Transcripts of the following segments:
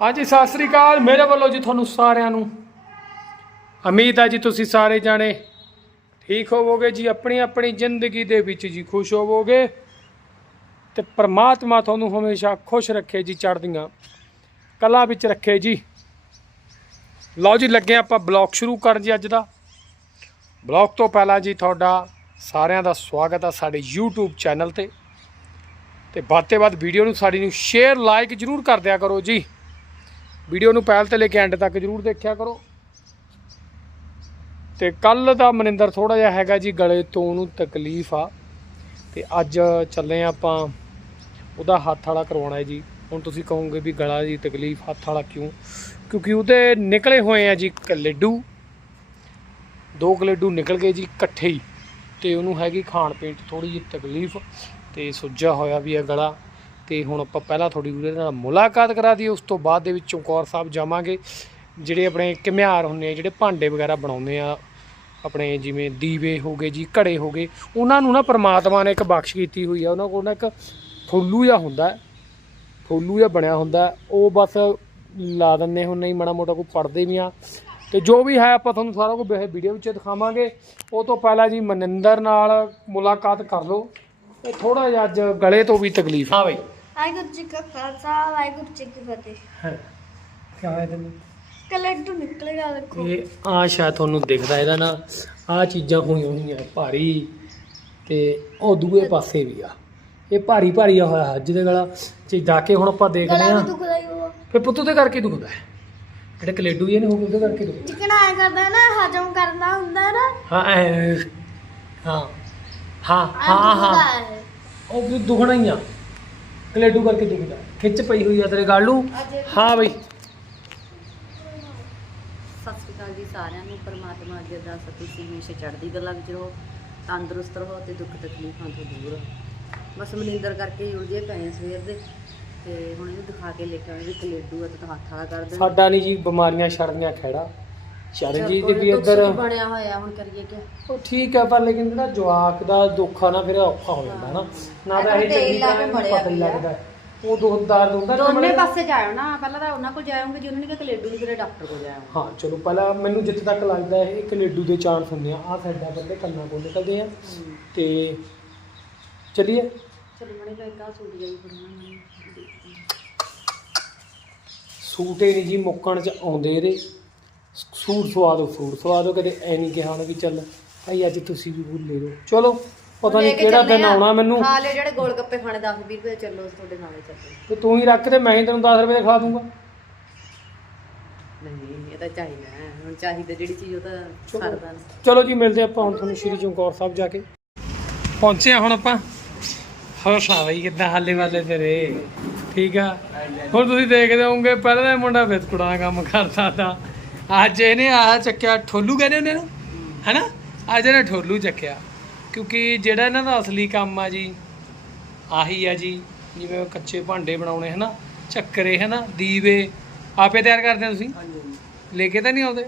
ਹਾਂਜੀ, ਸਤਿ ਸ੍ਰੀ ਅਕਾਲ। ਮੇਰੇ ਵੱਲੋਂ ਜੀ ਤੁਹਾਨੂੰ ਸਾਰਿਆਂ ਨੂੰ। ਉਮੀਦ ਹੈ ਜੀ ਤੁਸੀਂ ਸਾਰੇ ਜਾਣੇ ਠੀਕ ਹੋਵੋਗੇ ਜੀ, ਆਪਣੀ ਆਪਣੀ ਜ਼ਿੰਦਗੀ ਦੇ ਵਿੱਚ ਜੀ ਖੁਸ਼ ਹੋਵੋਗੇ ਤੇ ਪ੍ਰਮਾਤਮਾ ਤੁਹਾਨੂੰ ਹਮੇਸ਼ਾ ਖੁਸ਼ ਰੱਖੇ ਜੀ, ਚੜ੍ਹਦੀਆਂ ਕਲਾ ਵਿੱਚ ਰੱਖੇ ਜੀ। ਲਓ ਜੀ, ਲੱਗੇ ਆਪਾਂ ਬਲੌਗ ਸ਼ੁਰੂ ਕਰਨ ਜੀ ਅੱਜ ਦਾ। ਬਲੌਗ ਤੋਂ ਪਹਿਲਾਂ ਜੀ ਤੁਹਾਡਾ ਸਾਰਿਆਂ ਦਾ ਸਵਾਗਤ ਆ ਸਾਡੇ YouTube ਚੈਨਲ ਤੇ। ਤੇ ਵੱਧ ਤੋਂ ਵੱਧ ਵੀਡੀਓ ਨੂੰ ਸਾਡੀ ਨੂੰ ਸ਼ੇਅਰ, ਲਾਈਕ ਜਰੂਰ ਕਰ ਦਿਆ ਕਰੋ ਜੀ। ਵੀਡੀਓ ਨੂੰ ਪਹਿਲ ਤੇ ਲੈ ਕੇ ਐਂਡ ਤੱਕ ਜਰੂਰ ਦੇਖਿਆ ਕਰੋ। ਤੇ ਕੱਲ ਦਾ ਮਨਿੰਦਰ ਥੋੜਾ ਜਿਹਾ ਹੈਗਾ ਜੀ, ਗਲੇ ਤੋਂ ਉਹਨੂੰ ਤਕਲੀਫ ਆ। ਤੇ ਅੱਜ ਚੱਲੇ ਆਪਾਂ, ਉਹਦਾ ਹੱਥ ਵਾਲਾ ਕਰਵਾਉਣਾ ਹੈ ਜੀ। ਹੁਣ ਤੁਸੀਂ ਕਹੋਗੇ ਵੀ ਗਲਾ ਦੀ ਤਕਲੀਫ, ਹੱਥ ਵਾਲਾ ਕਿਉਂ? ਕਿਉਂਕਿ ਉਹਦੇ ਨਿਕਲੇ ਹੋਏ ਆ ਜੀ ਕਲੇਡੂ ਦੋ ਕਲੇਡੂ ਨਿਕਲ ਗਏ ਜੀ ਇਕੱਠੇ ਹੀ। ਤੇ ਉਹਨੂੰ ਹੈਗੀ ਖਾਣ ਪੀਣ 'ਚ ਥੋੜੀ ਜਿਹੀ ਤਕਲੀਫ। ਤੇ ਸੁੱਜਾ ਹੋਇਆ ਵੀ ਹੈ ਗਲਾ। ਤੇ ਹੁਣ ਆਪਾਂ ਪਹਿਲਾਂ ਥੋੜੀ ਉਹਦੇ ਨਾਲ ਮੁਲਾਕਾਤ ਕਰਾ ਦਈਏ, ਉਸ ਤੋਂ ਬਾਅਦ ਦੇ ਵਿੱਚ ਚੌਕੌਰ ਸਾਹਿਬ ਜਾਵਾਂਗੇ। ਜਿਹੜੇ ਆਪਣੇ ਘੁਮਿਆਰ ਹੁੰਦੇ ਆ, ਜਿਹੜੇ ਭਾਂਡੇ ਵਗੈਰਾ ਬਣਾਉਂਦੇ ਆ, ਆਪਣੇ ਜਿਵੇਂ ਦੀਵੇ ਹੋ ਗਏ ਜੀ, ਘੜੇ ਹੋ ਗਏ, ਉਹਨਾਂ ਨੂੰ ਨਾ ਪ੍ਰਮਾਤਮਾ ਨੇ ਇੱਕ ਬਖਸ਼ ਕੀਤੀ ਹੋਈ ਆ। ਉਹਨਾਂ ਕੋਲ ਨਾ ਇੱਕ ਫੁੱਲੂ ਜਿਹਾ ਹੁੰਦਾ ਹੈ। ਫੁੱਲੂ ਜਿਹਾ ਬਣਿਆ ਹੁੰਦਾ ਉਹ ਬਸ ਲਾ ਦਿੰਦੇ ਹੁਣ ਨਹੀਂ ਮਾੜਾ ਮੋਟਾ ਕੋਈ ਪੜਦੇ ਵੀ ਆ। ਤੇ ਜੋ ਵੀ ਹੈ, ਆਪਾਂ ਤੁਹਾਨੂੰ ਸਾਰਾ ਕੁਝ ਵੀਡੀਓ ਵਿੱਚ ਦਿਖਾਵਾਂਗੇ। ਉਹ ਤੋਂ ਪਹਿਲਾਂ ਜੀ ਮਨਿੰਦਰ ਨਾਲ ਮੁਲਾਕਾਤ ਕਰ ਲਓ। ਇਹ ਥੋੜਾ ਜਿਹਾ ਅੱਜ ਗਲੇ ਤੋਂ ਵੀ ਤਕਲੀਫ ਹਾਂ ਬਈ। ਵਾਹਿਗੁਰੂ ਜੀ ਕਾ ਖਾਲਸਾ ਵਾਹਿਗੁਰੂ ਜੀ ਕੀ ਫਤਿਹ ਹੈ ਕੀ ਹੋਇਆ ਤੈਨੂੰ ਕਲੱਡੂ ਨਿਕਲੇਗਾ ਦੇਖੋ ਇਹ ਆ ਸ਼ਾਇਦ ਤੁਹਾਨੂੰ ਦਿਖਦਾ ਇਹਦਾ ਨਾ ਆ ਚੀਜ਼ਾਂ ਹੋਈਆਂ ਹੋਈਆਂ ਭਾਰੀ ਤੇ ਉਹ ਦੂਏ ਪਾਸੇ ਵੀ ਆ। ਇਹ ਭਾਰੀ ਭਾਰੀ ਆ ਹੋਇਆ ਅੱਜ ਦੇ ਗਲਾ ਤੇ ਜਾ ਕੇ ਹੁਣ ਆਪਾਂ ਦੇਖਦੇ ਗਲਾ ਆ ਵੀ ਦੁਖਦਾ ਹੀ ਉਹ। ਫਿਰ ਪੁੱਤੂ ਤੇ ਕਰਕੇ ਦੁਖਦਾ ਹੈ। ਜਿਹੜੇ ਕਲੇਡੂ ਇਹ ਨੇ ਹੋ ਉਹਦੇ ਕਰਕੇ ਦੁਖਦਾ। ਚਿਕਨ ਆਇਆ ਕਰਦਾ ਨਾ ਹਜਮ ਕਰਨਾ ਹੁੰਦਾ ਨਾ। ਹਾਂ ਐ ਹਾਂ ਹਾਂ ਹਾਂ ਹਾਂ। ਹੈ। ਉਹ ਵੀ ਦੁਖਣਾ ਹੀ ਆ। ਕਲੇਡੂ ਕਰਕੇ ਦੁਖਦਾ ਖਿੱਚ ਪਈ ਹੋਈ ਆ ਤੇਰੇ ਗਾਲ। ਹਾਂ ਬਈ। ਸਤਿ ਸ਼੍ਰੀ ਅਕਾਲ ਜੀ ਸਾਰਿਆਂ ਨੂੰ। ਪਰਮਾਤਮਾ ਅੱਗੇ ਅਰਦਾਸ ਹੈ ਤੁਸੀਂ ਹਮੇਸ਼ਾ ਚੜ੍ਹਦੀ ਕਲਾ ਵਿੱਚ ਰਹੋ ਤੰਦਰੁਸਤ ਰਹੋ ਤੇ ਦੁੱਖ ਤਕਲੀਫਾਂ ਤੋਂ ਦੂਰ ਰਹੋ। ਬਸ ਮਨਿੰਦਰ ਕਰਕੇ ਹੀ ਉਲਝੇ ਪਏ ਆ ਸਵੇਰ ਦੇ ਤੇ ਹੁਣ ਇਹਨੂੰ ਦਿਖਾ ਕੇ ਲੈ ਕੇ ਆਏ ਵੀ ਕਲੇਡੂ ਆ ਤੇ ਹੱਥ ਵਾਲਾ ਕਰ ਦੇਣਾ। ਸਾਡਾ ਨਹੀਂ ਜੀ ਬਿਮਾਰੀਆਂ ਛੜਦੀਆਂ ਖੈੜਾ। ਚਰਨਜੀਤ ਚੱਲ ਵੀ ਇੱਧਰ ਬਣਿਆ ਹੋਇਆ ਹੁਣ ਕਰੀਏ ਕੀ। ਉਹ ਠੀਕ ਹੈ ਪਰ ਲੇਕਿਨ ਜਿਹੜਾ ਜਵਾਕ ਦਾ ਦੁੱਖ ਆ ਨਾ ਫਿਰ ਔਖਾ ਹੋ ਜਾਂਦਾ ਨਾ। ਨਾ ਤਾਂ ਇਹ ਚੰਗੀ ਲਾ ਤਰ੍ਹਾਂ ਕੇ ਪਤਾ। ਲੱਗਦਾ ਉਹ ਦੁਖਦਾਰ ਹੁੰਦਾ ਨਾ ਦੋਨੇ ਪਾਸੇ ਜਾਇਓ ਨਾ ਪਹਿਲਾਂ ਤਾਂ ਉਹਨਾਂ ਕੋਲ ਜਾਇਓਗੇ ਜੀ ਉਹਨਾਂ ਨੇ ਕਿਹਾ ਕਲੇਡੂ ਨਹੀਂ ਫਿਰ ਡਾਕਟਰ ਕੋਲ ਜਾਇਓ। ਹਾਂ ਚਲੋ ਪਹਿਲਾਂ ਮੈਨੂੰ ਜਿੱਥੇ ਤੱਕ ਲੱਗਦਾ ਹੈ ਇਹ ਕਨੇਡੂ ਦੇ ਚਾਂਸ ਹੁੰਦੇ ਆ। ਆ ਸਾਡਾ ਬੰਦੇ ਕੰਨਾਂ ਕੋਲ ਨਿਕਲਦੇ ਆ। ਤੇ ਚਲਿਏ। ਚਲੋ ਮਣੇ ਲੋਕਾਂ ਕਾ ਸੂਟ ਜਾਈ ਫੜਨਾ ਸੂਟ ਹੀ ਨਹੀਂ ਜੀ ਮੁੱਕਣ ਚ ਆਉਂਦੇ ਇਹਦੇ। ਸੂਟ ਸਵਾ ਦਿਓ ਸੂਟ ਸਵਾ ਦਿਓ ਕਦੇ ਐ ਨਹੀਂ ਕਿਹਾ ਹੋਣਾ ਵੀ ਚੱਲ ਭਾਈ ਅੱਜ ਤੁਸੀਂ ਵੀ ਭੁੱਲ ਲੈ ਲਓ ਚਲੋ ਪਤਾ ਨਹੀਂ ਕਿਹੜਾ ਦਿਨ ਆਉਣਾ ਮੈਨੂੰ। ਖਾ ਲਿਓ ਜਿਹੜੇ ਗੋਲ ਗੱਪੇ ਖਾਣੇ 10 20 ਰੁਪਏ ਚੱਲੋ ਤੁਹਾਡੇ ਨਾਲੇ ਚੱਲੋ। ਤੇ ਤੂੰ ਹੀ ਰੱਖ ਤੇ ਮੈਂ ਹੀ ਤੈਨੂੰ 10 ਰੁਪਏ ਦੇ ਖਵਾ ਦੂੰਗਾ। ਨਹੀਂ ਇਹ ਤਾਂ ਚਾਹੀਦਾ। ਹੁਣ ਚਾਹੀਦਾ ਜਿਹੜੀ ਚੀਜ਼ ਉਹ ਤਾਂ ਸਰਦਾ ਚਲੋ ਜੀ ਮਿਲਦੇ ਆਪਾਂ ਹੁਣ ਤੁਹਾਨੂੰ ਸ਼੍ਰੀ ਚਮਕੌਰ ਸਾਹਿਬ ਜਾ ਕੇ। ਪਹੁੰਚੇ ਹਾਂ ਹੁਣ ਆਪਾਂ। ਹੋਰ ਸੁਣਾ ਬਈ ਕਿੱਦਾਂ ਹਾਲੇ ਵਾਲੇ ਤੇਰੇ? ਠੀਕ ਆ? ਹੁਣ ਤੁਸੀਂ ਦੇਖਦੇ ਹੋਵੋਗੇ ਪਹਿਲਾਂ ਇਹ ਮੁੰਡਾ ਬਿਸਕੁਟਾਂ ਦਾ ਕੰਮ ਕਰਦਾ ਤਾ। ਅੱਜ ਇਹਨੇ ਆ ਚੱਕਿਆ ਠੋਲੂ ਕਹਿੰਦੇ ਹੁੰਦੇ ਨੂੰ ਹੈਨਾ? ਅੱਜ ਇਹਨੇ ਠੋਲੂ ਚੱਕਿਆ। ਕਿਉਂਕਿ ਜਿਹੜਾ ਇਹਨਾਂ ਦਾ ਅਸਲੀ ਕੰਮ ਆ ਜੀ ਆਹੀ ਆ ਜੀ ਜਿਵੇਂ ਕੱਚੇ ਭਾਂਡੇ ਬਣਾਉਣੇ ਹਨਾ? ਚੱਕਰੇ ਹਨਾ? ਦੀਵੇ ਆਪੇ ਤਿਆਰ ਕਰਦੇ ਆ ਤੁਸੀਂ? ਲੈ ਕੇ ਤਾਂ ਨਹੀਂ ਆਉਂਦੇ?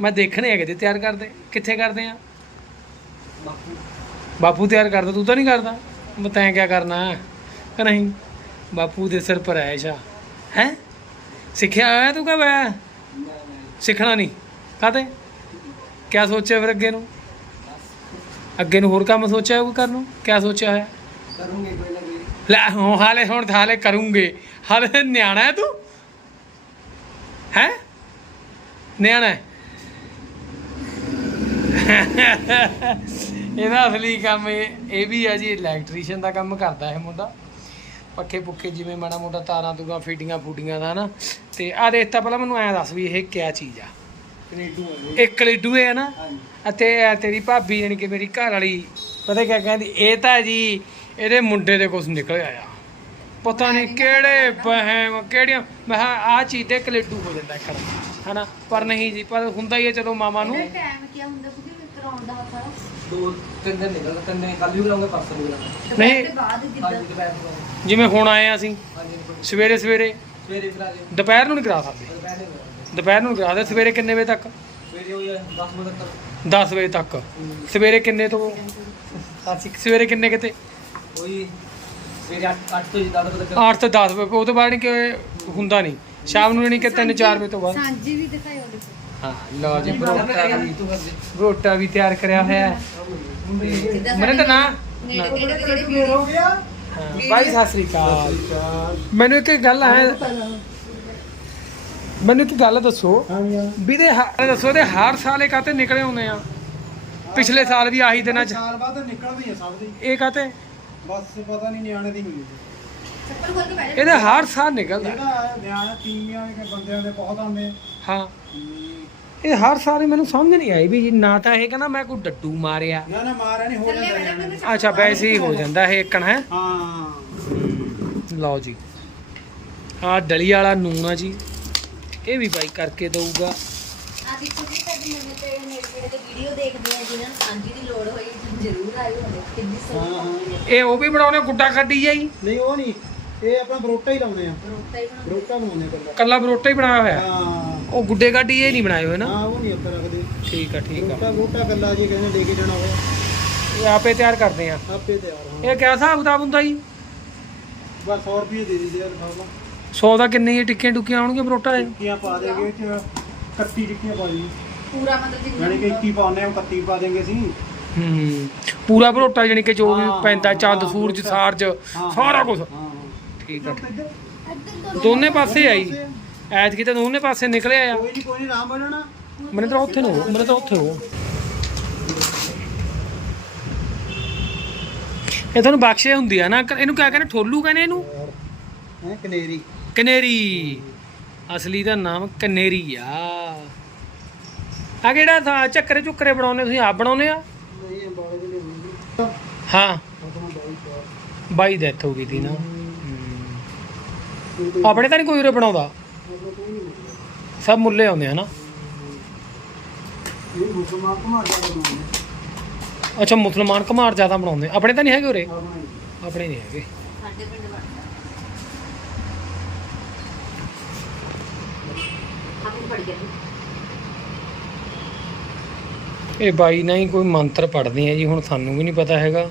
ਮੈਂ ਦੇਖਣੇ ਆ ਕਿਤੇ ਤਿਆਰ ਕਰਦੇ। ਕਿੱਥੇ ਕਰਦੇ ਆ? ਬਾਪੂ। ਤਿਆਰ ਕਰਦਾ ਤੂੰ ਤਾਂ ਨਹੀਂ ਕਰਦਾ? ਮੈਂ ਤੈਂ ਕਿਆ ਕਰਨਾ ਹੈ? ਕਿ ਨਹੀਂ? ਬਾਪੂ ਦੇ ਸਿਰ ਪਰ ਐਸ਼ਾ ਹੈ? ਸਿੱਖਿਆ ਹੋਇਆ ਤੂੰ ਕਬ ਹੈ ਸਿੱਖਣਾ ਨਹੀਂ। ਕਾਤੇ ਕਿਆ ਸੋਚਿਆ ਫਿਰ ਅੱਗੇ ਨੂੰ? ਅੱਗੇ ਨੂੰ ਹੋਰ ਕੰਮ ਸੋਚਿਆ ਕੋਈ ਕਰਨ ਨੂੰ? ਕਿਆ ਸੋਚਿਆ ਹੋਇਆ? ਕਰੂੰਗੇ ਕੋਈ ਨਾ ਕੋਈ। ਲੈ ਹੁਣ ਹਾਲੇ ਹੁਣ ਤਾਂ ਹਾਲੇ ਕਰੂੰਗੇ। ਹਾਲੇ ਨਿਆਣਾ ਹੈ ਤੂੰ? ਹੈ? ਨਿਆਣਾ ਹੈ? ਇਹਦਾ ਅਸਲੀ ਕੰਮ ਇਹ ਇਹ ਵੀ ਹੈ ਜੀ ਇਲੈਕਟ੍ਰੀਸ਼ੀਅਨ ਦਾ ਕੰਮ ਕਰਦਾ ਇਹ ਮੁੰਡਾ। ਪੱਖੇ ਪੁੱਖੇ ਜਿਵੇਂ ਮਾੜਾ ਮੋਟਾ ਤਾਰਾਂ ਤੂਗਾ ਫੀਟੀਆਂ ਫੂਟੀਆਂ ਦਾ ਨਾ ਤੇ ਆ ਦੇਖ ਤਾਂ ਪਹਿਲਾਂ ਮੈਨੂੰ ਐਂ ਦੱਸ ਵੀ ਇਹ ਕਿਆ ਚੀਜ਼ ਆ। ਕਨੇਡੂ ਆ ਇਹ ਕਲੇਡੂ ਹੈ ਨਾ? ਅਤੇ ਇਹ ਤੇਰੀ ਭਾਬੀ ਯਾਨੀ ਕਿ ਮੇਰੀ ਘਰ ਵਾਲੀ ਪਤਾ ਕਿਆ ਕਹਿੰਦੀ? ਇਹ ਤਾਂ ਜੀ ਇਹਦੇ ਮੁੰਡੇ ਦੇ ਕੁਝ ਨਿਕਲ ਆਇਆ। ਪਤਾ ਨਹੀਂ ਕਿਹੜੇ ਬਹਿਮ ਕਿਹੜੀਆਂ ਮੈਂ ਆ ਚੀਜ਼ ਤੇ ਕਲੇਡੂ ਹੋ ਜਾਂਦਾ ਇੱਕ ਹਨਾ? ਪਰ ਨਹੀਂ ਜੀ ਪਰ ਹੁੰਦਾ ਹੀ ਹੈ ਚਲੋ ਮਾਮਾ ਨੂੰ। ਟਾਈਮ ਕੀ ਹੁੰਦਾ ਕਿਉਂਕਿ ਕਰਾਉਣ ਦਾ ਹੱਥ। ਦੋ ਤਿੰਨ ਦਿਨ ਨਿਕਲ ਤਿੰਨ ਦਿਨ ਕੱਲ ਵੀ ਬੁਲਾਉਂਗੇ ਪਰਸੋਂ ਵੀ ਬੁਲਾਉਂਗੇ ਨਹੀਂ। ਬਾਅਦ ਜਿੱਦਾਂ ਜਿਵੇਂ ਹੁਣ ਆਏ ਆ ਅਸੀਂ ਹਾਂਜੀ ਕੋਈ ਸਵੇਰੇ ਸਵੇਰੇ? ਦੁਪਹਿਰ ਨੂੰ ਨਹੀਂ ਕਰਾ ਸਕਦੇ? ਦੁਪਹਿਰ ਨੂੰ ਬੁਲਾਉਂਗੇ ਦੁਪਹਿਰ ਨੂੰ ਕਰਾ ਦੇ ਸਵੇਰੇ ਕਿੰਨੇ ਵਜੇ ਤੱਕ? ਸਵੇਰੇ ਹੋਈ 10 ਵਜੇ ਤੱਕ। 10 ਵਜੇ ਤੱਕ। ਸਵੇਰੇ ਕਿੰਨੇ ਤੋਂ? ਅਸੀਂ। ਸਵੇਰੇ ਕਿੰਨੇ ਕਿਤੇ? ਉਹੀ ਸਵੇਰੇ 8 ਤੋਂ 10 ਵਜੇ ਤੱਕ। 8 ਤੋਂ 10 ਵਜੇ ਉਹ ਤੋਂ ਬਾਅਦ ਨਹੀਂ ਕਿ ਹੁੰਦਾ ਨਹੀਂ। ਸ਼ਾਮ ਨੂੰ ਨਹੀਂ ਕਿ 3-4 ਵਜੇ ਤੋਂ ਬਾਅਦ। ਸਾਂਝੀ ਵੀ ਦਿਖਾਇਓ ਦੇਖੋ ਹਾਂ ਲਓ ਜੀ ਬਰੋਟਾ ਵੀ। ਤਿਆਰ ਕਰਿਆ ਹੋਇਆ ਹੈ। ਮੇਰੇ ਤਾਂ ਨਾ। ਨੇੜੇ ਜਿਹੜੇ ਵੀਡੀਓ ਹਾਂ, ਬਾਈ ਸਤਿ ਸ੍ਰੀ ਅਕਾਲ। ਮੈਨੂੰ ਇੱਕ ਗੱਲ ਹੈ ਮੈਨੂੰ ਇੱਕ ਗੱਲ ਦੱਸੋ। ਵੀ ਦੇ ਦੱਸੋ ਦੇ ਹਰ ਸਾਲ ਇਹ ਕਾਤੇ ਨਿਕਲੇ ਹੁੰਦੇ ਆ? ਪਿਛਲੇ ਸਾਲ ਵੀ ਆਹੀ ਦਿਨਾਂ ਚ। ਸਾਲ ਬਾਅਦ ਨਿਕਲਦੀ ਹੈ ਸਭ ਦੀ। ਇਹ ਕਾਤੇ ਬਸ ਪਤਾ ਨਹੀਂ ਨਿਆਣੇ ਦੀ ਹੁੰਦੀ। ਇਹਦੇ ਹਰ ਸਾਲ ਨਿਕਲਦਾ। ਜਿਹੜਾ ਨਿਆਣੇ ਤੀਵੀਆਂ ਦੇ ਬੰਦਿਆਂ ਦੇ ਬਹੁਤ ਆਉਂਦੇ। ਹਾਂ। ਇਹ ਹਰ ਸਾਲ ਹੀ ਮੈਨੂੰ ਸਮਝ ਨਹੀਂ ਆਈ ਵੀ ਜੀ ਨਾ ਤਾਂ ਇਹ ਕਹਿੰਦਾ ਮੈਂ ਕੋਈ ਡੱਡੂ ਮਾਰਿਆ। ਨਾ ਨਾ ਮਾਰਿਆ ਨਹੀਂ ਹੋ ਜਾਂਦਾ। ਅੱਛਾ ਵੈਸੇ ਹੀ ਹੋ ਜਾਂਦਾ ਇਹ ਇੱਕਣ ਹੈ ਹਾਂ। ਲਓ ਜੀ। ਆ ਡਲੀ ਵਾਲਾ ਨੂਨ ਆ ਜੀ। ਇਹ ਵੀ ਬਾਈ ਕਰਕੇ ਦਊਗਾ। ਆ ਦੇਖੋ ਜੀ ਤੁਹਾਡੇ ਨਵੇਂ ਤੇ ਦੇ ਵੀਡੀਓ ਦੇਖਦੇ ਆ ਜਿਨ੍ਹਾਂ ਨੂੰ ਸਾਂਝੀ ਦੀ ਲੋੜ ਹੋਈ ਜ਼ਰੂਰ ਆਇਓ ਹੋਵੇ ਕਿੰਨੀ ਸੋਹਣੀ ਹਾਂ ਇਹ ਉਹ ਵੀ ਬਣਾਉਣੇ ਗੁੱਡਾ ਕੱਢੀ ਜਾਈ ਨਹੀਂ ਉਹ ਨਹੀਂ ਇਹ ਆਪਣਾ ਬਰੋਟਾ ਹੀ ਲਾਉਂਦੇ ਆ। ਰੋਟਾ ਹੀ ਬਣਾਉਂਦੇ ਬਰੋਟਾ ਬਣਾਉਂਦੇ ਕੱਲਾ ਕੱਲਾ ਬਰੋਟਾ ਹੀ ਬਣਾਇਆ ਹੋਇਆ। ਹਾਂ। ਉਹ ਗੁੱਡੇ ਕੱਢੀ ਇਹ ਨਹੀਂ ਬਣਾਏ ਹੋਏ ਨਾ। ਹਾਂ ਉਹ ਨਹੀਂ ਆਪਾਂ ਰੱਖਦੇ। ਠੀਕ ਆ ਠੀਕ ਆ। ਬਰੋਟਾ ਬਰੋਟਾ ਕੱਲਾ ਜੀ ਕਹਿੰਦੇ ਲੈ ਕੇ ਜਾਣਾ ਹੋਇਆ ਇਹ ਆਪੇ ਤਿਆਰ ਕਰਦੇ ਆ। ਆਪੇ ਤਿਆਰ ਹਾਂ। ਇਹ ਕਿਆ ਹਿਸਾਬ ਕਿਤਾਬ ਹੁੰਦਾ ਜੀ? ਬਸ 100 ਰੁਪਏ ਦੇ ਦਿੰਦੇ ਆ ਲਿਖਾਵਾ 100 ਦਾ ਕਿੰਨੇ ਇਹ ਟਿੱਕੀਆਂ ਟੁੱਕੀਆਂ ਆਉਣਗੀਆਂ ਬਰੋਟਾ ਦੇ ਟਿੱਕੀਆਂ ਪਾ ਦੇਗੇ ਚ 31 ਟਿੱਕੀਆਂ ਪਾ ਦੇਗੇ ਪੂਰਾ ਮਤਲਬ ਯਾਨੀ ਕਿ 21 ਪਾਉਂਦੇ ਆ 31 ਪਾ ਦੇਂਗੇ ਅਸੀਂ। ਹੂੰ ਪੂਰਾ ਬਰੋਟਾ ਜਾਨੀ ਕਿ ਜੋ ਵੀ ਹਾਂ, ਪੈਂਦਾ ਚੰਦ ਹਾਂ, ਸੂਰਜ। ਸਾਰਜ ਹਾਂ, ਸਾਰਾ ਕੁਝ ਹਾਂ ਠੀਕ ਆ। ਠੀਕ। ਦੋਨੇ ਪਾਸੇ ਆਈ ਐਤਕੀ ਤਾਂ ਦੋਨੇ ਪਾਸੇ ਨਿਕਲਿਆ ਆ ਕੋਈ ਨਹੀਂ ਕੋਈ ਨਹੀਂ ਆਰਾਮ ਬਣਨਾ। ਮੈਨੂੰ ਤਾਂ ਉੱਥੇ ਨੂੰ ਮੈਨੂੰ ਤਾਂ ਉੱਥੇ ਹੋ ਇਹ ਤੁਹਾਨੂੰ ਬਖਸ਼ੇ ਹੁੰਦੀ ਆ ਨਾ ਇਹਨੂੰ ਕਿਆ ਕਹਿੰਦੇ ਠੋਲੂ ਕਹਿੰਦੇ ਇਹਨੂੰ? ਹੈ ਕਨੇਰੀ। ਕਨੇਰੀ। ਅਸਲੀ ਦਾ ਨਾਮ ਕਨੇਰੀ ਆ। ਆ ਕਿਹੜਾ ਥਾ ਚੱਕਰੇ ਚੁੱਕਰੇ ਬਣਾਉਨੇ ਤੁਸੀਂ ਆਪ ਬਣਾਉਨੇ ਆ? ਦੇ ਹਾਂ। ਬਾਈ ਡੈਥ ਹੋ ਗਈ ਸੀ ਨਾ। ਆਪਣੇ ਤਾਂ ਨਹੀਂ ਕੋਈ ਉਰੇ ਬਣਾਉਂਦਾ। ਸਭ ਮੁੱਲੇ ਆਉਂਦੇ ਆ ਨਾ? ਇਹ ਮੁਸਲਮਾਨ ਕਮਾਰ ਜਾ ਬਣਾਉਂਦੇ ਅੱਛਾ ਮੁਸਲਮਾਨ ਘਮਾਰ ਜ਼ਿਆਦਾ ਬਣਾਉਂਦੇ ਆਪਣੇ ਤਾਂ ਨਹੀਂ ਹੈਗੇ ਉਰੇ? ਆਪਣਾ। ਹੀ। ਨਹੀਂ ਹੈਗੇ। ਸਾਡੇ ਪਿੰਡ ਬਣਦਾ ਆਪੇ ਫੜ ਗਿਆ। ਇਹ ਬਾਈ ਨਾ ਹੀ ਕੋਈ ਮੰਤਰ ਪੜਦੇ ਆ ਜੀ ਹੁਣ ਸਾਨੂੰ ਵੀ ਨਹੀਂ ਪਤਾ ਹੈਗਾ।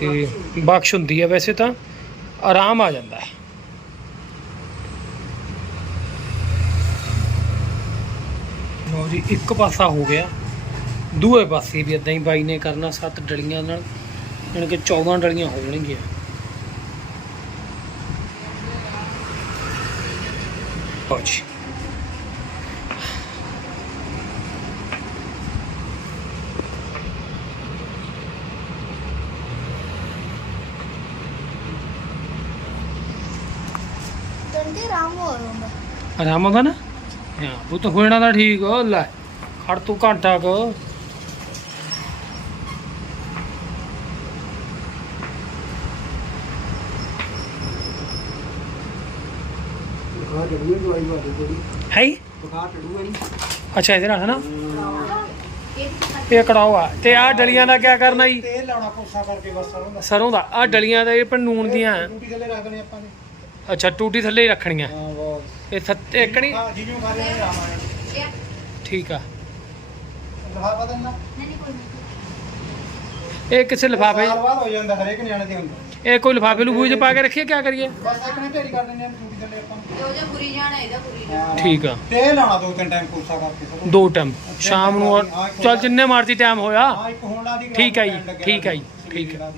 ਤੇ ਬਖਸ਼ ਹੁੰਦੀ ਆ ਵੈਸੇ ਤਾਂ। ਆਰਾਮ ਆ ਜਾਂਦਾ ਹੈ। ਲਓ ਜੀ ਇੱਕ ਪਾਸਾ ਹੋ ਗਿਆ। ਦੂਏ ਪਾਸੇ ਵੀ ਇਦਾਂ ਹੀ ਬਾਈ ਨੇ ਕਰਨਾ ਸੱਤ ਡਲੀਆਂ ਨਾਲ ਯਾਨੀ ਕਿ 14 ਡਲੀਆਂ ਹੋ ਜਾਣਗੀਆਂ। ਤੰਦੇ ਰਾਮ ਹੋ ਰੋਂਦਾ ਆਰਾਮ ਆਉਂਦਾ ਨਾ? ਹਾਂ ਉਹ ਤਾਂ ਹੋਣਾ ਤਾਂ ਠੀਕ ਆ, ਲੈ ਖੜ ਤੂੰ ਘੰਟਾ ਕੁ। ਹੈ ਅੱਛਾ ਇਹਦੇ ਨਾਲ ਹੈ ਨਾ ਇਹ ਕੜਾਓ ਆ। ਤੇ ਆਹ ਡਲੀਆਂ ਦਾ ਕੀ ਕਰਨਾ ਜੀ? ਤੇਲ ਲਾਉਣਾ ਕੋਸਾ ਕਰਕੇ ਬਸ ਸਰੋਂ ਦਾ। ਸਰੋਂ ਦਾ। ਆਹ ਡਲੀਆਂ ਦਾ ਇਹ ਪਰ ਨੂਨ ਦੀਆਂ। ਟੂਟੀ ਥੱਲੇ ਰੱਖ ਦੇਣੇ ਆਪਾਂ ਨੇ। ਅੱਛਾ ਟੂਟੀ ਥੱਲੇ ਹੀ ਰੱਖਣੀਆਂ। ਇਹ ਸੱਤ ਏਕਣੀ ਹਾਂ ਜਿਹਨੂੰ ਖਾ ਲਿਆ ਆਰਾਮ ਆਇਆ ਠੀਕ ਆ। ਲਫਾਫਾ ਦੇਣਾ ਨਹੀਂ ਨਹੀਂ ਕੋਈ ਨਹੀਂ। ਇਹ ਕਿਸੇ ਲਿਫਾਫੇ? ਸਾਲ ਬਾਅਦ ਹੋ ਜਾਂਦਾ ਹਰੇਕ ਨਿਆਣੇ ਦੇ ਹੁੰਦਾ। ਇਹ ਕੋਈ ਲਿਫਾਫੇ ਲੂਫੇ ਚ ਪਾ ਕੇ ਰੱਖੀਏ ਕੀ ਕਰੀਏ? ਬਸ ਇੱਕ ਨੇ ਢੇਰੀ ਕਰ ਦਿੰਦੇ ਆ ਟੂਟੀ ਥੱਲੇ ਆਪਾਂ। ਜੋ ਜੋ ਬੁਰੀ ਜਾਣਾ ਇਹਦਾ ਬੁਰੀ ਜਾਣਾ ਹਾਂ। ਠੀਕ ਆ। ਤੇਲ ਲਾਉਣਾ ਦੋ ਤਿੰਨ ਟਾਈਮ ਕੋਸਾ ਕਰਕੇ ਦੋ ਟਾਈਮ ਸ਼ਾਮ ਨੂੰ ਔਰ- ਚੱਲ ਜਿੰਨੇ ਮਰਜ਼ੀ ਟਾਈਮ ਹੋਇਆ। ਹਾਂ ਇੱਕ ਹੋਂਡਾ ਦੀ ਠੀਕ ਹੈ ਜੀ, ਠੀਕ ਹੈ ਜੀ, ਠੀਕ ਹੈ।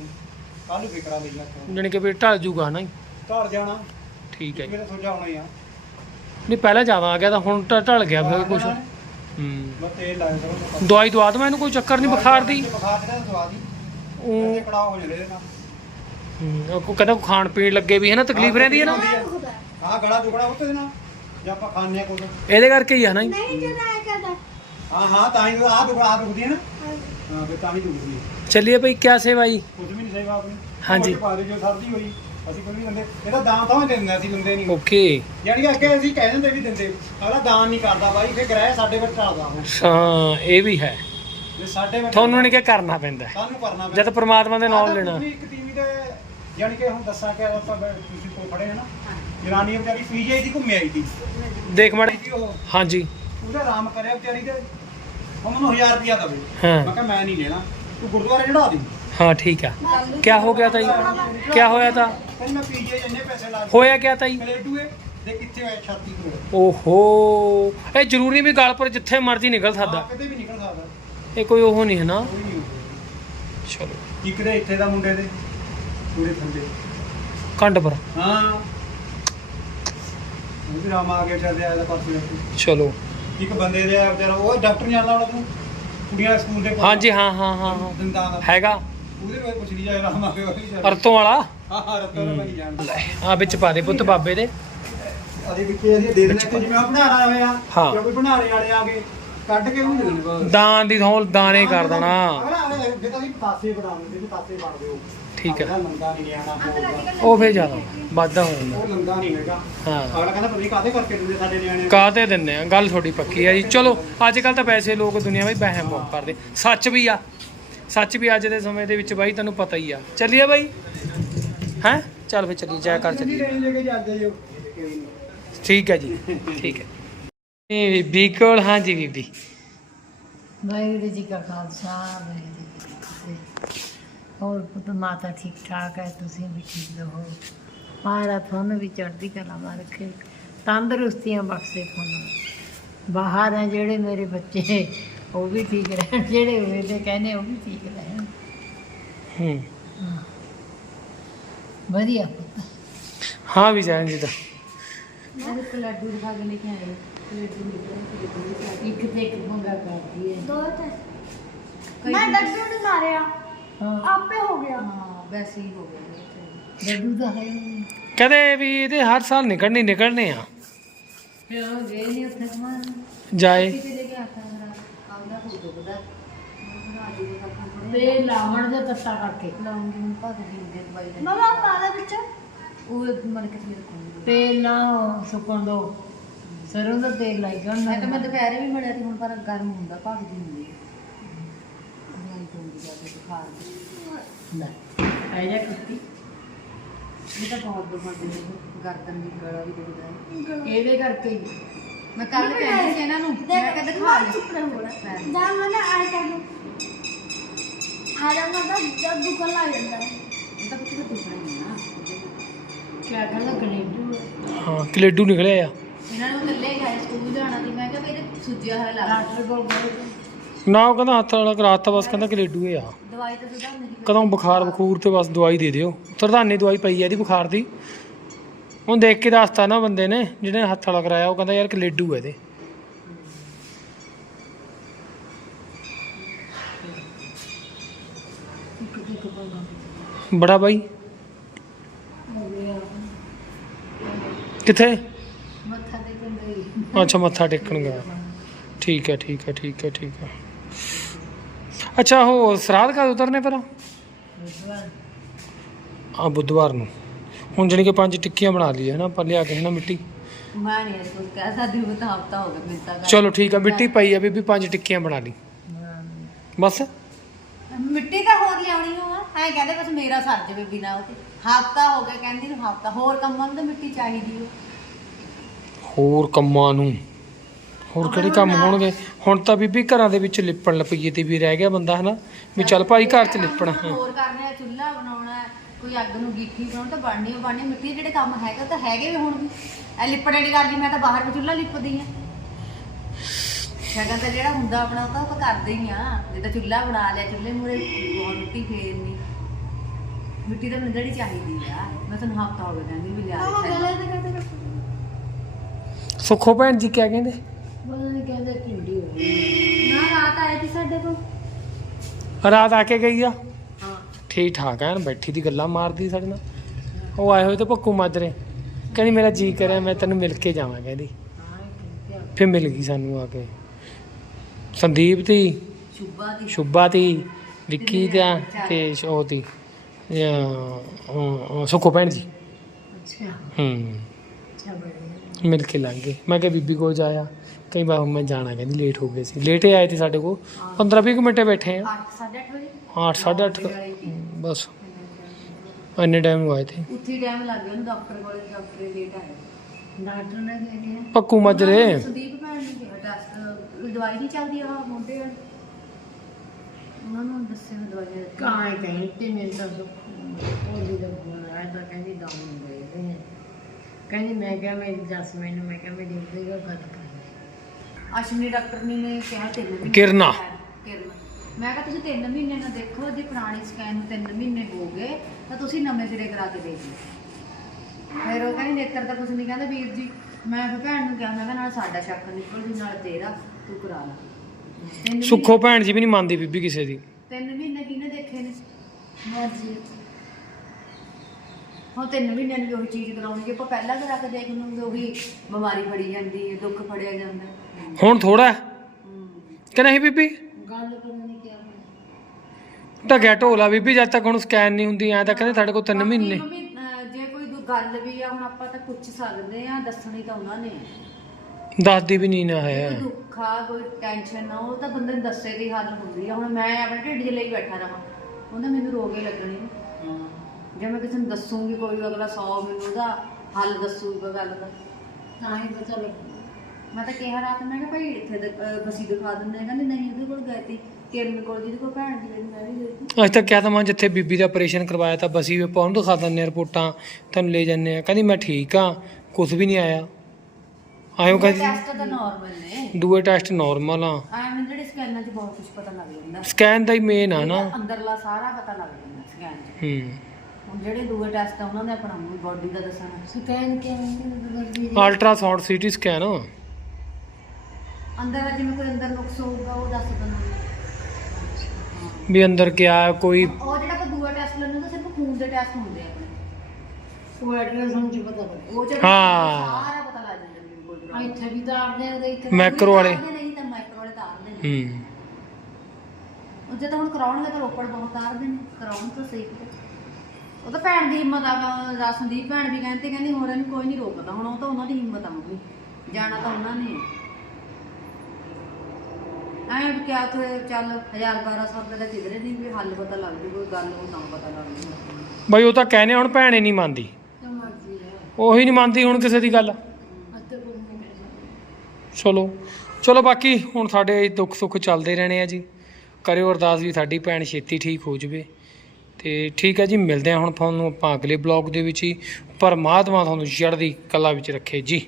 ਕੱਲ ਫਿਕਰਾ ਲਈ ਲੱਗ ਜਾਣੀ ਕਿ ਵੀ ਢਲ ਜੂਗਾ ਨਾ। ਘਰ ਜਾਣਾ। ਠੀਕ ਹੈ ਜੀ। ਮੇਰੇ ਸੋਚਾ ਹੋਣਾ ਹੀ ਆ। ਨਹੀਂ ਪਹਿਲਾਂ ਜ਼ਿਆਦਾ ਆ ਗਿਆ ਤਾਂ ਹੁਣ ਢ- ਢਲ ਗਿਆ ਫਿਰ ਕੁਛ। ਮੈਂ ਹੂੰ। ਤੇਲ ਲਾਇਆ ਦਵਾਈ ਦਵਾ ਦਵਾਂ ਇਹਨੂੰ ਕੋਈ ਚੱਕਰ ਨਹੀਂ ਬੁਖਾਰ ਦੀ। ਬੁਖਾਰ ਦਵਾ ਦੀ ਉਹ ਤੇ ਕੜਾ ਹੋ ਜਾਂਦੇ ਇਹਦੇ ਨਾਲ ਹੂੰ, ਉਹ ਕਹਿੰਦਾ ਖਾਣ ਪੀਣ ਲੱਗੇ ਵੀ ਹੈ ਨਾ ਤਕਲੀਫ ਰਹਿੰਦੀ ਹੈ ਨਾ। ਹਾਂ। ਗਲਾ ਨਾਲ ਜੇ ਆਪਾਂ ਕੁਝ ਇਹਦੇ ਕਰਕੇ ਹੀ ਆ ਨਾ ਜੀ। ਨਹੀਂ ਜਨਾ ਆਇਆ ਕਰਦਾ। ਹਾਂ ਹਾਂ ਤਾਂ ਹੀ ਆ ਦੁਖੜਾ ਆ ਦੁਖਦੀ ਹੈ ਨਾ। ਹਾਂ ਫਿਰ ਤਾਂ ਹੀ ਦੁਖਦੀ ਹੈ। ਚੱਲੀਏ ਭਈ ਕਿਆ ਸੇਵਾ ਜੀ? ਕੁਝ ਵੀ ਨਹੀਂ ਸੇਵਾ ਆਪਣੀ। ਹਾਂਜੀ। ਪਾ ਦੇ ਜੋ ਸਰਦੀ ਹੋਈ। ਅਸੀਂ ਕੋਈ ਨਹੀਂ ਦਿੰਦੇ ਇਹਦਾ ਦਾਨ ਤਾਂ ਹੀ ਦਿੰਦੇ ਅਸੀਂ ਦਿੰਦੇ ਨਹੀਂ। ਓਕੇ। ਯਾਨੀ ਕਿ ਅੱਗੇ ਅਸੀਂ ਕਹਿ ਦਿੰਦੇ ਵੀ ਦਿੰਦੇ ਅਗਲਾ ਦਾਨ ਨਹੀਂ ਕਰਦਾ ਬਾਈ ਫਿਰ ਗ੍ਰਹਿ ਸਾਡੇ ਵਿੱਚ ਢਾਲਦਾ ਉਹ ਹਾਂ ਇਹ ਵੀ ਹੈ। ਜੇ ਸਾਡੇ ਵਿੱਚ ਤੁਹਾਨੂੰ ਨਹੀਂ ਕਿ ਕਰਨਾ ਪੈਂਦਾ ਸਾਨੂੰ ਕਰਨਾ ਜਦ ਪ੍ਰਮਾਤਮਾ ਦੇ ਨਾਮ ਲੈਣਾ। ਤੁਸੀਂ ਇੱਕ ਟੀਵੀ ਤੇ ਯਾਨੀ ਕਿ ਹੁਣ ਦੱਸਾਂ ਕਿ ਆਪਾਂ ਬੈ- ਤੁਸੀਂ ਕੋਲ ਖੜੇ ਹੋ ਨਾ। ਜਨਾਨੀ ਵਿਚਾਰੀ ਪੀਜੇ ਦੀ ਘੁੰਮੇ ਆਈ ਸੀ। ਦੇਖ ਮੜ ਸੀ ਉਹ। ਹਾਂਜੀ। ਉਹਦਾ ਆਰਾਮ ਕਰਿਆ ਵਿਚਾਰੀ ਤੇ। ਉਹ ਮੈਨੂੰ 1000 ਰੁਪਿਆ ਦਵੇ। ਹਾਂ। ਮੈਂ ਕਿਹਾ ਮੈਂ ਨਹੀਂ ਲੈਣਾ। ਤੂੰ ਗੁਰਦੁਆਰੇ ਚੜਾ ਦੇ। ਹਾਂ ਠੀਕ ਆ। ਕਿਆ ਹੋ ਗਿਆ ਤਾਂ ਜੀ ਕਿਆ ਹੋਇਆ ਤਾਂ? ਕਹਿੰਦੀ ਮੈਂ ਪੀਜੀਆਈ ਇੰਨੇ ਪੈਸੇ ਲਾ ਹੋਇਆ ਕਿਆ ਤਾਈ? ਕਲੇਟੂਏ ਦੇ ਕਿੱਥੇ ਹੋਇਆ ਛਾਤੀ ਕੋਲ ਓਹੋ ਇਹ ਜ਼ਰੂਰੀ ਵੀ ਗਲ ਪਰ ਜਿੱਥੇ ਮਰਜ਼ੀ ਨਿਕਲ ਸਕਦਾ। ਹਾਂ, ਕਿਤੇ ਵੀ ਨਿਕਲ ਸਕਦਾ। ਇਹ ਕੋਈ ਉਹ ਨਹੀਂ ਹੈ ਨਾ। ਕੋਈ ਨਹੀਂ ਹੁੰਦਾ। ਚਲੋ। ਇੱਕ ਦੇ ਇੱਥੇ ਦਾ ਮੁੰਡੇ ਦੇ ਪੂਰੇ ਥੱਲੇ। ਕੰਡ ਪਰ। ਹਾਂ। ਉਹ ਵੀ ਰਾਮ ਆ ਗਿਆ ਚੱਲਦੇ ਆਇਆ ਦਾ ਪਰਸੋਂ ਚਲੋ। ਇੱਕ ਬੰਦੇ ਦੇ ਆ ਵਿਚਾਰਾ ਉਹ ਡਾਕਟਰ ਆਉਂਦਾ ਉਹਨਾਂ ਨੂੰ ਕੁੜੀਆਂ ਸਕੂਲ ਦੇ ਕੋਲ। ਹਾਂਜੀ ਹਾਂ ਹਾਂ ਹਾਂ ਹਾਂ। ਦੰਦਾਂ ਦਾ। ਹੈਗਾ। ਰਾਮ ਵੀ ਚੱਲ। ਅਰਤੋਂ ਵਾਲਾ? ਹਾਂ ਹਾਂ ਰੱਤੋ ਨੂੰ ਮੈਂ ਜਾਣਦਾ ਆ ਵਿੱਚ ਪਾ ਦੇ ਪੁੱਤ ਬਾਬੇ ਦੇ। ਅਦੇ ਵਿੱਚ ਅਸੀਂ ਦੇ ਦਿੰਦੇ ਤੇ ਜਿਵੇਂ ਆ ਬਣਾਣਾ ਹੋਇਆ ਹਾਂ। ਜਾਂ ਕੋਈ ਬਣਾਣੇ ਵਾਲੇ ਆ ਗਏ ਕੱਢ ਕੇ ਉਹਨੂੰ ਦੇ ਦੇਣੇ ਬਸ। ਦਾਨ ਦੀ ਥੋਲ ਦਾਣੇ ਕਰ ਦੇਣਾ। ਜੇ ਤਾਂ ਅਸੀਂ ਪਤਾਸੇ ਬਣਾਉਂਦੇ ਤੇ ਪਤਾਸੇ ਬਣ ਦਿਓ ਠੀਕ ਹੈ। ਅਗਲਾ ਲੰਦਾ ਨਹੀਂ ਆਣਾ ਉਹ ਫੇਰ ਜ਼ਿਆਦਾ ਵਾਧਾ ਹੋ ਜਾਂਦਾ ਉਹ ਲੰਦਾ ਨਹੀਂ ਹੈਗਾ। ਹਾਂ। ਅਗਲਾ ਕਹਿੰਦਾ ਪਤਾ ਨਹੀਂ ਕਾਹਦੇ ਕਰਕੇ ਦਿੰਦੇ ਸਾਡੇ ਨਿਆਣੇ ਕਾਹਤੇ ਦਿੰਨੇ ਆ? ਗੱਲ ਤੁਹਾਡੀ ਪੱਕੀ ਆ ਜੀ। ਚਲੋ ਅੱਜ ਕੱਲ ਤਾਂ ਪੈਸੇ ਲੋਕ ਦੁਨੀਆ ਵਿੱਚ ਬਹਿਮ ਬਹੁਤ ਕਰਦੇ। ਸੱਚ ਵੀ ਆ। ਸੱਚ ਵੀ ਅੱਜ ਦੇ ਸਮੇਂ ਦੇ ਵਿੱਚ ਬਾਈ ਤੁਹਾਨੂੰ ਪਤਾ ਹੀ ਆ। ਚੱਲੀਏ ਬਾਈ? ਹੈ? ਚੱਲ ਫੇ ਚੱਲੀ ਜਾਇਆ ਕਰ ਚੱਲੀ ਕੇ ਜੋ ਠੀਕ ਹੈ ਜੀ ਠੀਕ ਹੈ। ਇਹ ਬੀਬੀ ਕੋਲ ਹਾਂਜੀ ਬੀਬੀ। ਵਾਹਿਗੁਰੂ ਜੀ ਕਾ ਖਾਲਸਾ ਵਾਹਿਗੁਰੂ ਜੀ ਕੀ ਫਤਿਹ। ਹੋਰ ਪੁੱਤ ਮਾਤਾ ਠੀਕ ਠਾਕ ਹੈ? ਤੁਸੀਂ ਵੀ ਠੀਕ ਰਹੋ। ਮਹਾਰਾਜ ਤੁਹਾਨੂੰ ਵੀ ਚੜ੍ਹਦੀ ਕਲਾ ਮਾ ਰੱਖੇ। ਤੰਦਰੁਸਤੀਆਂ ਬਖਸ਼ੇ ਤੁਹਾਨੂੰ। ਬਾਹਰ ਹੈ ਜਿਹੜੇ ਮੇਰੇ ਬੱਚੇ ਉਹ ਵੀ ਠੀਕ ਰਹਿਣ ਜਿਹੜੇ ਹੋਏ ਤੇ ਕਹਿੰਦੇ ਉਹ ਵੀ ਠੀਕ ਰਹਿਣ। ਹੂੰ। ਹਾਂ। ਵਧੀਆ ਪੁੱਤ। ਹਾਂ ਵੀ ਜਾਣ ਜੀ ਤਾਂ ਇੱਕ ਲੱਡੂ ਦਿਖਾ ਕੇ ਲੈ ਕੇ ਆਏ ਇੱਕ ਤੇ ਇੱਕ ਮੰਗਾ ਕਰਦੀ ਹੈ ਦੋ ਤੇ। ਮੈਂ ਡੱਡੂ ਨਹੀਂ। ਮਾਰਿਆ ਹਾਂ। ਆਪੇ ਹੋ ਗਿਆ। ਹਾਂ ਵੈਸੇ ਹੀ ਹੋ ਗਿਆ। ਲੱਡੂ ਦਾ ਹੈ ਨਹੀਂ। ਕਹਿੰਦੇ ਵੀ ਇਹਦੇ ਹਰ ਸਾਲ ਨਿਕਲਣੀ ਨਿਕਲਣੇ ਆ। ਫਿਰ ਉਹ ਗਏ ਨਹੀਂ ਉੱਥੇ ਕਮਾਨ ਜਾਏ। ਕਿਤੇ ਲੈ ਕੇ ਆਤਾ ਮੇਰਾ ਦਾ ਦੁਖਦਾ ਦੇ ਦੇ ਤੇ ਲਾਵਣ ਦੇ ਤੱਤਾ ਕਰਕੇ। ਲਾਉਂਗੀ ਹੁਣ ਭੱਜ ਦੀ ਦੇ ਦਵਾਈ ਦੇ ਮਮਾ ਪਾ ਦੇ ਵਿੱਚ। ਉਹ ਮਰ ਕੇ ਫਿਰ ਰੱਖੂੰਗੀ। ਤੇਲ ਨਾ ਸੁੱਕਣ ਦੋ। ਸਰੋਂ ਦਾ ਤੇਲ ਲਾਈ ਜਾਣ ਮੈਂ ਤਾਂ ਮੈਂ ਦੁਪਹਿਰੇ ਵੀ ਮੜਿਆ ਸੀ ਹੁਣ ਪਰ ਗਰਮ ਹੁੰਦਾ ਭੱਜਦੀ ਹੁੰਦੀ ਹੈ ਦਵਾਈ ਦੂੰਗੀ ਜਾ ਕੇ ਬੁਖਾਰ ਦੀ। ਲੈ ਆਈ ਜਾ ਕੁੱਤੀ। ਇਹ ਤਾਂ ਬਹੁਤ ਦੁਖਦੀ ਹੈ ਗਰਦਨ ਦੀ ਗਲਾ ਵੀ ਦੁਖਦਾ ਹੈ। ਇਹਦੇ ਕਰਕੇ ਹੀ। ਮੈਂ ਕੱਲ ਕਹਿੰਦੀ ਸੀ ਇਹਨਾਂ ਨੂੰ ਮੈਂ ਕਿਹਾ ਦਿਖਾ ਲੈ ਚੁੱਪ ਰਹੋ ਜਾਂ ਮੈंने ਆਏ ਕਰ ਦੂੰ ਹਾਰਾ ਮਦਾ ਜਦ ਦੁਕਾਨ ਲਾ ਜਾਂਦਾ। ਹੈ ਇਹ ਤਾਂ ਕਿਤੇ ਦੁਖਣਾ ਹੀ ਹੈ ਨਾ। ਕਿਆ ਕਹਿੰਦਾ ਕਨੇਡੂ? ਹੈ। ਹਾਂ ਕਲੇਡੂ ਨਿਕਲਿਆ ਆ। ਇਹਨਾਂ ਨੂੰ ਇਕੱਲੇ ਗਏ ਸਕੂਲ ਜਾਣਾ ਸੀ। ਮੈਂ ਕਿਹਾ ਵੀ ਇਹਦੇ ਸੁੱਜਿਆ ਹੋਇਆ ਲੱਗ ਡਾਕਟਰ ਕੋਲ ਗਏ ਨਾ ਉਹ ਕਹਿੰਦਾ ਹੱਥ ਵਾਲਾ ਕਰਾਤਾ ਬਸ ਕਹਿੰਦਾ ਕਲੇਡੂ ਹੀ ਆ। ਦਵਾਈ ਤਾਂ ਸੁਧਾ ਨਹੀਂ ਕਦੋਂ ਬੁਖਾਰ ਬਖੂਰ ਤੇ ਬਸ ਦਵਾਈ ਦੇ ਦਿਓ। ਸਰਦਾਨੀ ਦਵਾਈ ਪਈ ਆ ਇਹਦੀ ਬੁਖਾਰ ਦੀ। ਹੁਣ ਦੇਖ ਕੇ ਦੱਸਤਾ ਨਾ ਬੰਦੇ ਨੇ ਜਿਹਨੇ ਹੱਥ ਵਾਲਾ ਕਰਾਇਆ ਉਹ ਕਹਿੰਦਾ ਯਾਰ ਕਲੇਡੂ ਹੈ ਇਹਦੇ। ਬੜਾ ਬਾਈ। ਕਿੱਥੇ? ਮੱਥਾ ਟੇਕਣ ਗਈ। ਅੱਛਾ ਮੱਥਾ ਟੇਕਣ ਗਿਆ ਠੀਕ ਹੈ ਠੀਕ ਹੈ ਠੀਕ ਹੈ ਠੀਕ ਹੈ ਅੱਛਾ ਉਹ ਸਰਾਧ ਕਦ ਉਤਰਨੇ ਪਰ ਆ ਬੁੱਧਵਾਰ ਨੂੰ। ਹੁਣ ਜਾਣੀ ਕਿ ਪੰਜ ਟਿੱਕੀਆਂ ਬਣਾ ਲਈ ਹੈ ਨਾ ਆਪਾਂ ਲਿਆ ਕੇ ਹੈ ਨਾ ਮਿੱਟੀ। ਮੈਂ ਨਹੀਂ ਇਹ ਕੁਝ ਕਹਿ ਸਕਦੀ ਉਹ ਤਾਂ ਹਫਤਾ ਹੋ ਗਿਆ ਮੈਨੂੰ ਤਾਂ ਕਰ- ਚਲੋ ਠੀਕ ਆ ਮਿੱਟੀ ਪਈ ਆ ਬੀਬੀ ਪੰਜ ਟਿੱਕੀਆਂ ਬਣਾ ਲਈ। ਬਸ। ਮਿੱਟੀ ਤਾਂ ਹੋਰ ਲਿਆਉਣੀ ਹੋ ਐ ਕਹਿੰਦੇ ਬਸ ਮੇਰਾ ਸਰ ਜਵੇ ਬਿਨਾ ਉਹ ਹਫਤਾ ਹੋ ਗਿਆ ਕਹਿੰਦੀ ਨੂੰ ਹਫਤਾ ਹੋਰ ਕੰਮਾਂ ਨੂੰ ਤਾਂ ਮਿੱਟੀ ਚਾਹੀਦੀ ਹੋ ਹੋਰ ਕੰਮਾਂ ਨੂੰ। ਹੋਰ ਕਿਹੜੇ ਕੰਮ ਹੋਣਗੇ? ਹੁਣ ਤਾਂ ਬੀਬੀ ਘਰਾਂ ਦੇ ਵਿੱਚ ਲਿਪਣ ਲਪਈਏ ਤੇ ਵੀ ਰਹਿ ਗਿਆ ਬੰਦਾ ਹਨਾ? ਵੀ ਚੱਲ ਭਾਈ ਘਰ 'ਚ ਲਿਪਣਾ। ਹਾਂ ਹੋਰ ਕਰਨਾ ਹੈ ਚੁੱਲ੍ਹਾ ਬਣਾਉਣਾ ਹੈ, ਕੋਈ ਅੱਗ ਨੂੰ ਗਿੱਠੀ ਬਣਾਉਣ ਤਾਂ ਬਣਨੀ ਓ ਬਣਨੀ ਮਿੱਟੀ ਦੇ ਜਿਹੜੇ ਕੰਮ ਹੈਗਾ ਤਾਂ ਹੈਗੇ ਵੀ ਹੁਣ ਵੀ। ਐ ਲਿਪੜੇ ਦੀ ਗੱਲ ਨਹੀਂ ਮੈਂ ਤਾਂ ਬਾਹਰ ਵੀ ਚੁੱਲ੍ਹਾ ਲਿਪਦੀ ਆ। ਸ਼ਗਨ ਤਾਂ ਜਿਹੜਾ ਹੁੰਦਾ ਆਪਣਾ ਉਹ ਤਾਂ ਆਪਾਂ ਕਰਦੇ ਹੀ ਆ। ਜੇ ਤਾਂ ਚੁੱਲ੍ਹਾ ਬਣਾ ਲਿਆ ਚੁੱਲ੍ਹੇ ਮੂਰੇ ਮਿੱਟੀ ਫੇਰਨੀ। ਮਿੱਟੀ ਤਾਂ ਮੈਨੂੰ ਜਿਹੜੀ ਚਾਹੀਦੀ ਆ। ਮੈਂ ਤੁਹਾਨੂੰ ਹਫਤਾ ਹੋ ਗਿਆ ਕਹਿੰਦੀ ਵੀ ਲਿਆ ਦੇ ਸੁੱਖੋ ਭੈਣ ਜੀ ਕਿਆ ਕਹਿੰਦੇ? ਬੋਲ ਨਹੀਂ ਕਹਿੰਦੇ ਢਿੱਡੀ ਹੋ ਗਈ। ਨਾ ਰਾਤ ਆਏ ਸੀ ਸਾਡੇ ਕੋਲ। ਰਾਤ ਆ ਕੇ ਗਈ ਆ? ਹਾਂ ਠੀਕ ਠਾਕ ਐਨ ਬੈਠੀ ਦੀ ਗੱਲਾਂ ਮਾਰਦੀ ਸਾਡੇ ਨਾਲ। ਉਹ ਆਏ ਹੋਏ ਤੇ ਭੱਕੂ ਮਾਜਰੇ ਕਹਿੰਦੀ ਮੇਰਾ ਜੀ ਕਰਿਆ ਮੈਂ ਤੈਨੂੰ ਮਿਲ ਕੇ ਜਾਵਾਂ ਕਹਿੰਦੀ। ਠੀਕ ਫਿਰ ਮਿਲ ਗਈ ਸਾਨੂੰ ਆ ਕੇ। ਸੰਦੀਪ ਦੀ ਸ਼ੁਭਾ ਦੀ ਸ਼ੁਭਾ ਦੀ ਵਿੱਕੀ ਦਾ ਤੇ ਉਹ ਦੀ ਸੁੱਖੋ ਭੈਣ ਜੀ। ਅੱਛਾ। ਹੂੰ। ਮਿਲ ਕੇ ਲੰਘ ਗਏ। ਮੈਂ ਕਿਹਾ ਬੀਬੀ ਕੋਲ ਜਾਇਆ? ਕਈ ਵਾਰ ਮੈਂ ਜਾਣਾ ਕਹਿੰਦੀ ਲੇਟ ਹੋ ਗਏ ਸੀ। ਲੇਟੇ ਆਏ ਤੇ ਸਾਡੇ ਕੋਲ। 15 20 ਮਿੰਟੇ ਬੈਠੇ ਆ। 8 8:30 ਵਜੇ? 8 8:30 ਬਸ। ਇੰਨੇ ਟਾਈਮ ਨੂੰ ਆਏ ਥੇ ਉੱਥੇ ਟਾਈਮ ਲੱਗ ਗਿਆ ਉਹਨੂੰ ਡਾਕਟਰ ਕੋਲ ਡਾਕਟਰ ਲੇਟ ਆਇਆ ਡਾਕਟਰ ਨੇ ਕਹਿੰਦੇ ਪੱਕੂ ਮਾਜਰੇ ਸੰਦੀਪ ਭੈਣ ਨੇ ਕਿਹਾ ਟੈਸਟ ਦਵਾਈ ਨਹੀਂ ਚੱਲਦੀ ਆ ਮੋਢੇ ਵਾਲੀ। ਉਹਨਾਂ ਨੂੰ ਦੱਸਿਆ ਦਵਾਈ ਕਾਹ ਕਹਿੰਦੇ ਮੇਰੇ ਤਾਂ ਦੁੱਖ ਉਹ ਵੀ ਦਾ ਆਏ ਤਾਂ ਕਹਿੰਦੀ ਦਾਉਂ ਗਏ ਨੇ। ਕਹਿੰਦੀ ਮੈਂ ਕਿਹਾ ਮੇਰੀ ਜਸਮੀਨ ਨੂੰ ਮੈਂ ਕਿਹਾ ਮੇਰੀ ਨਾਲ ਗੱਲ ਕਰਨੀ ਅਸ਼ਵਨੀ ਡਾਕਟਰ ਨੇ ਕਿਹਾ ਮਹੀਨੇ ਕਿਰਨਾ। ਕਿਰਨਾ। ਮੈਂ ਕਿਹਾ ਤੁਸੀਂ ਤਿੰਨ ਮਹੀਨੇ ਨਾ ਦੇਖੋ ਜੇ ਪੁਰਾਣੀ ਸਕੈਨ ਨੂੰ ਤਿੰਨ ਮਹੀਨੇ ਹੋ ਗਏ ਤਾਂ ਤੁਸੀਂ ਨਵੇਂ ਸਿਰੇ ਕਰਾ ਕੇ ਦੇਖ ਲਓ। ਫਿਰ ਉਹ ਕਹਿੰਦੀ ਨੇਤਰ ਤਾਂ ਕੁਝ ਨਹੀਂ ਕਹਿੰਦਾ ਵੀਰ ਜੀ। ਮੈਂ ਫਿਰ ਭੈਣ ਨੂੰ ਕਿਹਾ ਮੈਂ ਕਿਹਾ ਨਾਲ ਸਾਡਾ ਸ਼ੱਕ ਨਿਕਲ ਜੂ ਨਾਲ ਤੇਰਾ ਤੂੰ ਕਰਾ ਲਾ। ਤਿੰਨ ਮਹੀਨੇ- ਸੁੱਖੋ ਭੈਣ ਜੀ ਵੀ ਨਹੀਂ ਮੰਨਦੀ ਬੀਬੀ ਕਿਸੇ ਦੀ। ਤਿੰਨ ਮਹੀਨੇ ਕਿਹਨੇ ਦੇਖੇ ਨੇ? ਮਰਜ਼ੀ ਹੁਣ ਤਿੰਨ ਮਹੀਨਿਆਂ ਨੂੰ ਵੀ ਉਹੀ ਚੀਜ਼ ਕਰਾਉਣਗੇ। ਆਪਾਂ ਪਹਿਲਾਂ ਕਰਾ ਕੇ ਦੇਖ ਲਵਾਂਗੇ ਉਹੀ ਬਿਮਾਰੀ ਫੜੀ ਜਾਂਦੀ ਹੈ ਦੁੱਖ ਫੜਿਆ ਜਾਂਦਾ। ਹੈ। ਹੁਣ ਥੋੜਾ ਹੂੰ। ਕਿ ਨਹੀਂ ਬੀਬੀ? ਗੱਲ ਕਰਨੀ ਕੀ ਢੱਗਿਆ ਢੋਲਾ ਬੀਬੀ ਜਦ ਤੱਕ ਹੁਣ ਸਕੈਨ ਨਹੀਂ ਹੁੰਦੀ ਐ ਤਾਂ ਕਹਿੰਦੇ ਸਾਡੇ ਕੋਲ 3 ਬਾਕੀ ਮਹੀਨੇ। ਮੰਮੀ, ਅਹ, ਜੇ ਕੋਈ ਦੁ- ਗੱਲ ਵੀ ਆ ਹੁਣ ਆਪਾਂ ਤਾਂ ਪੁੱਛ ਸਕਦੇ ਆ ਦੱਸਣੀ ਤਾਂ ਉਹਨਾਂ ਨੇ। ਹੈ। ਦੱਸਦੀ ਵੀ ਨਹੀਂ ਨਾ ਹੈ। ਕੋਈ ਦੁੱਖ ਆ ਕੋਈ ਟੈਨਸ਼ਨ ਆ ਉਹ ਤਾਂ ਬੰਦੇ ਨੂੰ ਦੱਸੇ ਦੀ ਹੱਲ ਹੁੰਦੀ ਆ। ਹੁਣ ਮੈਂ ਆਪਣੇ ਢਿੱਡ 'ਚ ਲਈ ਬੈਠਾ ਰਹਾ ਉਹਦਾ ਮੈਨੂੰ ਰੋਗੇ ਲੱਗਣੇ ਨੇ ਹਾਂ। ਜੇ ਮੈਂ ਕਿਸੇ ਨੂੰ ਦੱਸੂਗੀ ਕੋਈ ਅਗਲਾ 100 ਮੈਨੂੰ ਉਹਦਾ ਹੱਲ ਦੱਸੂਗਾ ਗੱਲ ਦਾ। ਤਾਂ ਹੀ ਪਤਾ ਲੱਗੂ ਮੈਂ ਤਾਂ ਕਿਹਾ ਰਾਤ ਮੈਂ ਕਿਹਾ ਭਾਈ ਇੱਥੇ ਦ- ਅਹ ਬਸੀ ਦਿਖਾ ਦਿੰਦੇ ਆ। ਕਹਿੰਦੇ ਨਹੀਂ ਉਹਦੇ ਕੋਲ ਗਏ ਤੀ ਕਿਰਨ ਕੋਲ ਜਿਹਦੇ ਕੋਲ ਭੈਣ ਦੀ ਗਈ ਮੈਂ ਵੀ ਗਈ ਸੀ ਅੱਜ ਤੱਕ ਕਿਹਾ ਤਾਂ ਮੈਂ ਜਿੱਥੇ ਬੀਬੀ ਦਾ ਆਪਰੇਸ਼ਨ ਕਰਵਾਇਆ ਤਾਂ ਬਸੀ ਆਪਾਂ ਉਹਨੂੰ ਦਿਖਾ ਦਿੰਦੇ ਹਾਂ ਰਿਪੋਰਟਾਂ ਤੁਹਾਨੂੰ ਲੈ ਜੰਨੇ ਆ ਕਹਿੰਦੀ ਮੈਂ ਠੀਕ ਆ ਕੁਝ ਵੀ ਨਹੀਂ ਆਇਆ। ਆਇਓ ਕਹਿੰਦੀ ਟੈਸਟ ਤਾਂ ਨਾਰਮਲ ਨੇ। ਦੂਏ ਟੈਸਟ ਨਾਰਮਲ ਆ। ਐਵੇਂ ਜਿਹੜੇ ਸਕੈਨਾਂ 'ਚ ਬਹੁਤ ਕੁਝ ਪਤਾ ਲੱਗ ਜਾਂਦਾ। ਸਕੈਨ ਦਾ ਹੀ ਮੇਨ ਆ ਨਾ। ਅੰਦਰਲਾ ਸਾਰਾ ਪਤਾ ਲੱਗ ਜਾਂਦਾ ਸਕੈਨ 'ਚ। ਹੂੰ। ਹੁਣ ਜਿਹੜੇ ਦੂਏ ਟੈਸਟ ਆ ਉਹਨਾਂ ਨੇ ਆਪਣਾ ਬੋਡੀ ਦਾ ਦੱਸਣਾ। ਸਕੈਨ ਕਿਵੇਂ ਕਰਦੀ ਅਲਟਰਾਸਾਊਂਡ ਸੀਟੀ ਸਕੈਨ ਅੰਦਰ ਜਿਵੇਂ ਕੋਈ ਅੰਦਰ ਨੁਕਸ ਹੋਊਗਾ ਉਹ ਦੱਸ ਦਿੰਦਾ। ਵੀ ਅੰਦਰ ਗਿਆ ਕੋਈ ਉਹ ਜਿਹੜਾ ਆਪਾਂ ਦੂਆ ਟੈਸਟ ਲੈਂਦੇ ਤਾਂ ਸਿਰਫ ਖੂਨ ਦੇ ਟੈਸਟ ਹੁੰਦੇ ਆ ਆਪਣੇ। ਉਹ ਅਲਟਰਾਸਾਊਂਡ ਚ ਪਤਾ ਲੱਗੂ ਉਹ ਚ ਹਾਂ। ਸਾਰਾ ਪਤਾ ਲੱਗ ਜਾਂਦਾ ਵੀ ਕੋਈ ਆ ਇੱਥੇ ਵੀ ਤਾਂ ਆਪਦੇ ਉਹਦੇ ਇੱਕ ਮੈਕਰੋ ਵਾਲੇ। ਨਹੀਂ ਤਾਂ ਮਾਈਕਰੋ ਵਾਲੇ ਤਾਂ ਆਉਂਦੇ ਨੇ। ਹੂੰ। ਉਹ ਜੇ ਤਾਂ ਹੁਣ ਕਰਾਉਣਗੇ ਤਾਂ ਰੋਪੜ ਬਹੁਤ ਆਰਦੇ ਨੇ ਕਰਾਉਣ ਤਾਂ ਸਹੀ ਕਿਤੇ। ਉਹ ਤਾਂ ਭੈਣ ਦੀ ਹਿੰਮਤ ਆ ਰਸਨਦੀਪ ਭੈਣ ਵੀ ਕਹਿੰਦੀ ਕਹਿੰਦੀ ਹੋਰ ਇਹਨੂੰ ਕੋਈ ਨਹੀਂ ਰੋਕਦਾ ਹੁਣ ਉਹ ਤਾਂ ਉਹਨਾਂ ਦੀ ਹਿੰਮਤ ਆ ਮੰਮੀ। ਜਾਣਾ ਤਾਂ ਉਹਨਾਂ ਨੇ। ਐਂ ਵੀ ਕਿਹਾ ਤੇ ਚੱਲ 1000 1200 ਰੁਪਏ ਦਾ ਕਿਧਰੇ ਨਹੀਂ ਵੀ ਹੱਲ ਪਤਾ ਲੱਗ ਜੂ ਕੋਈ ਗੱਲ ਉਹ ਤਾਂ ਪਤਾ ਲੱਗ ਜੂ। ਬਈ ਉਹ ਤਾਂ ਕਹਿੰਦੇ ਹੁਣ ਭੈਣੇ ਨਹੀਂ ਮੰਨਦੀ। ਤਾਂ ਮਰਜ਼ੀ ਹੈ। ਉਹੀ ਨਹੀਂ ਮੰਨਦੀ ਹੁਣ ਕਿਸੇ ਦੀ ਗੱਲ। ਅੱਤੇ ਕੋਈ ਨਹੀਂ ਕਹਿ ਸਕਦਾ ਚਲੋ ਚਲੋ ਬਾਕੀ ਹੁਣ ਸਾਡੇ ਦੁੱਖ ਸੁੱਖ ਚੱਲਦੇ ਰਹਿਣੇ ਆ ਜੀ। ਕਰਿਓ ਅਰਦਾਸ ਵੀ ਸਾਡੀ ਭੈਣ ਛੇਤੀ ਠੀਕ ਹੋ ਜਾਵੇ। ਤੇ ਠੀਕ ਹੈ ਜੀ ਮਿਲਦੇ ਹਾਂ ਹੁਣ ਤੁਹਾਨੂੰ ਆਪਾਂ ਅਗਲੇ ਬਲੌਗ ਦੇ ਵਿੱਚ ਹੀ। ਪਰਮਾਤਮਾ ਤੁਹਾਨੂੰ ਚੜ੍ਹਦੀ ਕਲਾ ਵਿੱਚ ਰੱਖੇ ਜੀ।